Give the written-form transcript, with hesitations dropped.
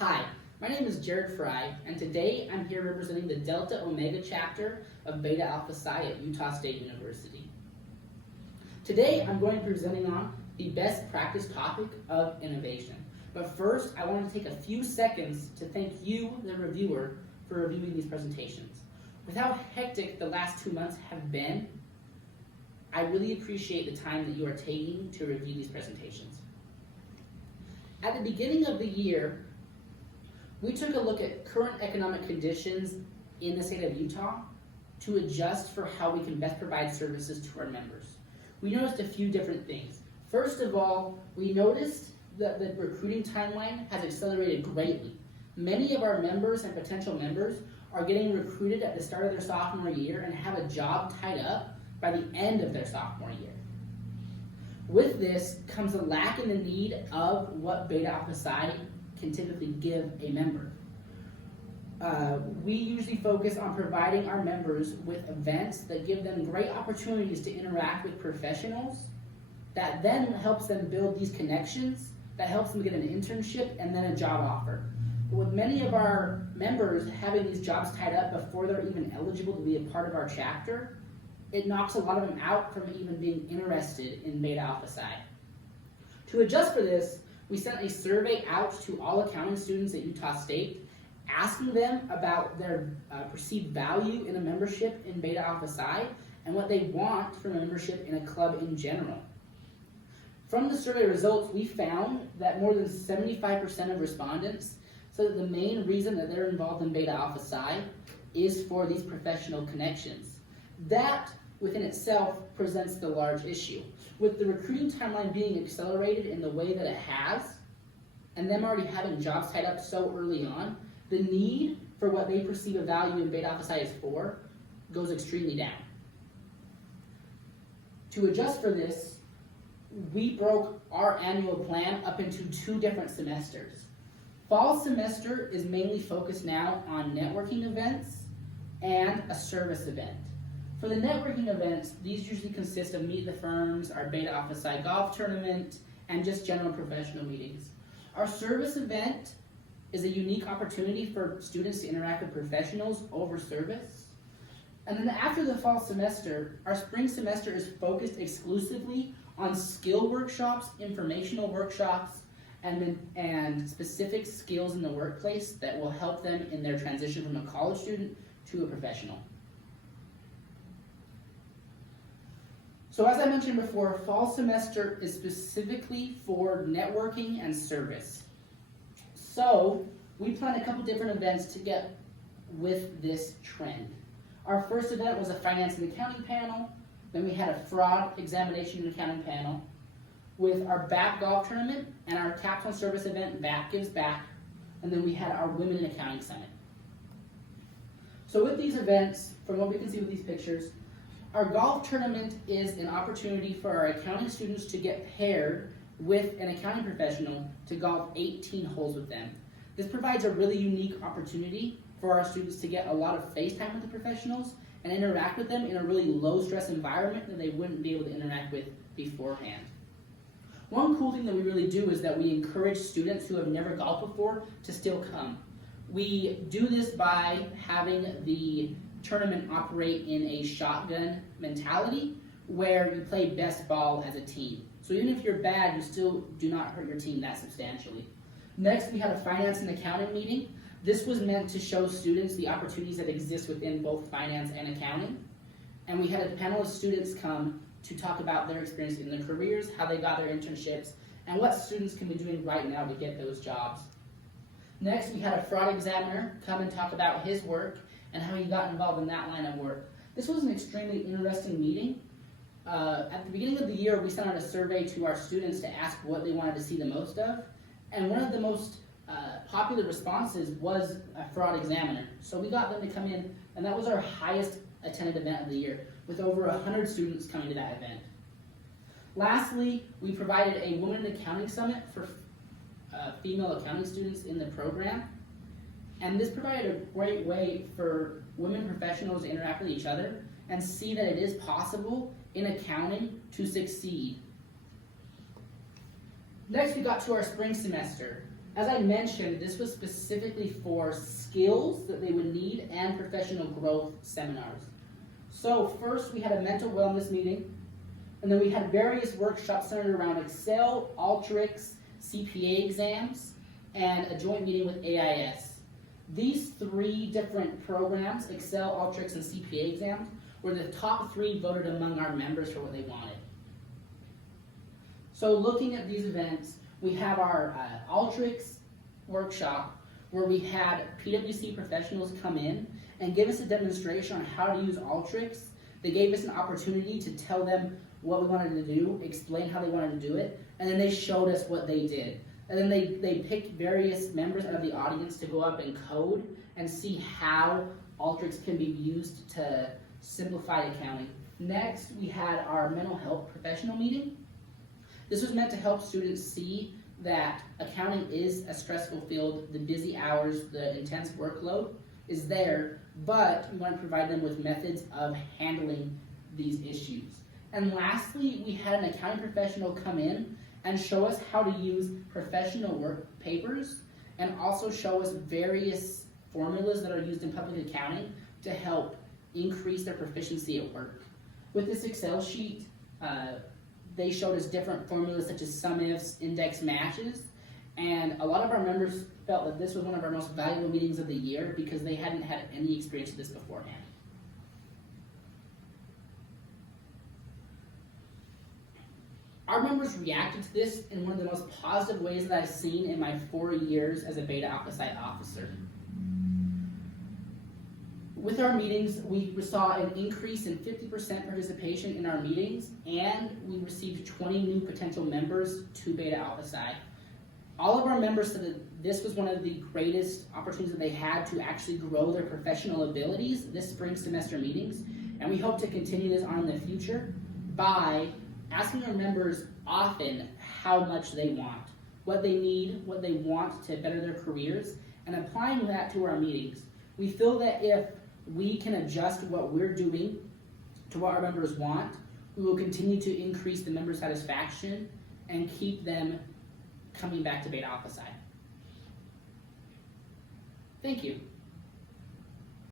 Hi, my name is Jared Fry, and today I'm here representing the Delta Omega chapter of Beta Alpha Psi at Utah State University. Today I'm going to be presenting on the best practice topic of innovation. But first, I want to take a few seconds to thank you, the reviewer, for reviewing these presentations. With how hectic the last 2 months have been, I really appreciate the time that you are taking to review these presentations. At the beginning of the year, we took a look at current economic conditions in the state of Utah to adjust for how we can best provide services to our members. We noticed a few different things. First of all, we noticed that the recruiting timeline has accelerated greatly. Many of our members and potential members are getting recruited at the start of their sophomore year and have a job tied up by the end of their sophomore year. With this comes a lack in the need of what Beta Alpha Psi can typically give a member. We usually focus on providing our members with events that give them great opportunities to interact with professionals. That then helps them build these connections, that helps them get an internship and then a job offer. But with many of our members having these jobs tied up before they're even eligible to be a part of our chapter, it knocks a lot of them out from even being interested in Beta Alpha Psi. To adjust for this, we sent a survey out to all accounting students at Utah State, asking them about their perceived value in a membership in Beta Alpha Psi and what they want from a membership in a club in general. From the survey results, we found that more than 75% of respondents said that the main reason that they're involved in Beta Alpha Psi is for these professional connections. That within itself presents the large issue. With the recruiting timeline being accelerated in the way that it has, and them already having jobs tied up so early on, the need for what they perceive a value in Beta Alpha Psi is for goes extremely down. To adjust for this, we broke our annual plan up into 2 different semesters. Fall semester is mainly focused now on networking events and a service event. For the networking events, these usually consist of Meet the Firms, our Beta Alpha Psi golf tournament, and just general professional meetings. Our service event is a unique opportunity for students to interact with professionals over service. And then after the fall semester, our spring semester is focused exclusively on skill workshops, informational workshops, and specific skills in the workplace that will help them in their transition from a college student to a professional. So as I mentioned before, fall semester is specifically for networking and service. So we planned a couple different events to get with this trend. Our first event was a finance and accounting panel. Then we had a fraud examination and accounting panel with our BAP golf tournament and our Taps on Service event, BAP Gives Back. And then we had our Women in Accounting Summit. So with these events, from what we can see with these pictures, our golf tournament is an opportunity for our accounting students to get paired with an accounting professional to golf 18 holes with them. This provides a really unique opportunity for our students to get a lot of face time with the professionals and interact with them in a really low-stress environment that they wouldn't be able to interact with beforehand. One cool thing that we really do is that we encourage students who have never golfed before to still come. We do this by having the tournament operate in a shotgun mentality where you play best ball as a team. So even if you're bad, you still do not hurt your team that substantially. Next, we had a finance and accounting meeting. This was meant to show students the opportunities that exist within both finance and accounting. And we had a panel of students come to talk about their experience in their careers, how they got their internships, and what students can be doing right now to get those jobs. Next, we had a fraud examiner come and talk about his work and how he got involved in that line of work. This was an extremely interesting meeting. At the beginning of the year, we sent out a survey to our students to ask what they wanted to see the most of, and one of the most popular responses was a fraud examiner. So we got them to come in, and that was our highest attended event of the year, with over 100 students coming to that event. Lastly, we provided a Women in Accounting Summit for female accounting students in the program. And this provided a great way for women professionals to interact with each other and see that it is possible in accounting to succeed. Next, we got to our spring semester. As I mentioned, this was specifically for skills that they would need and professional growth seminars. So first we had a mental wellness meeting, and then we had various workshops centered around Excel, Alteryx, CPA exams, and a joint meeting with AIS. These 3 different programs, Excel, Alteryx, and CPA exams, were the top 3 voted among our members for what they wanted. So looking at these events, we have our Alteryx workshop where we had PwC professionals come in and give us a demonstration on how to use Alteryx. They gave us an opportunity to tell them what we wanted to do, explain how they wanted to do it, and then they showed us what they did. And then they picked various members out of the audience to go up and code and see how Alteryx can be used to simplify accounting. Next, we had our mental health professional meeting. This was meant to help students see that accounting is a stressful field. The busy hours, the intense workload is there, but we want to provide them with methods of handling these issues. And lastly, we had an accounting professional come in and show us how to use professional work papers and also show us various formulas that are used in public accounting to help increase their proficiency at work. With this Excel sheet, they showed us different formulas such as sum ifs, index matches, and a lot of our members felt that this was one of our most valuable meetings of the year because they hadn't had any experience with this beforehand. Our members reacted to this in one of the most positive ways that I've seen in my 4 years as a Beta Alpha Psi officer. With our meetings, we saw an increase in 50% participation in our meetings, and we received 20 new potential members to Beta Alpha Psi. All of our members said that this was one of the greatest opportunities that they had to actually grow their professional abilities this spring semester meetings, and we hope to continue this on in the future by asking our members often how much they want, what they need, what they want to better their careers, and applying that to our meetings. We feel that if we can adjust what we're doing to what our members want, we will continue to increase the member satisfaction and keep them coming back to Beta Alpha Psi. Thank you.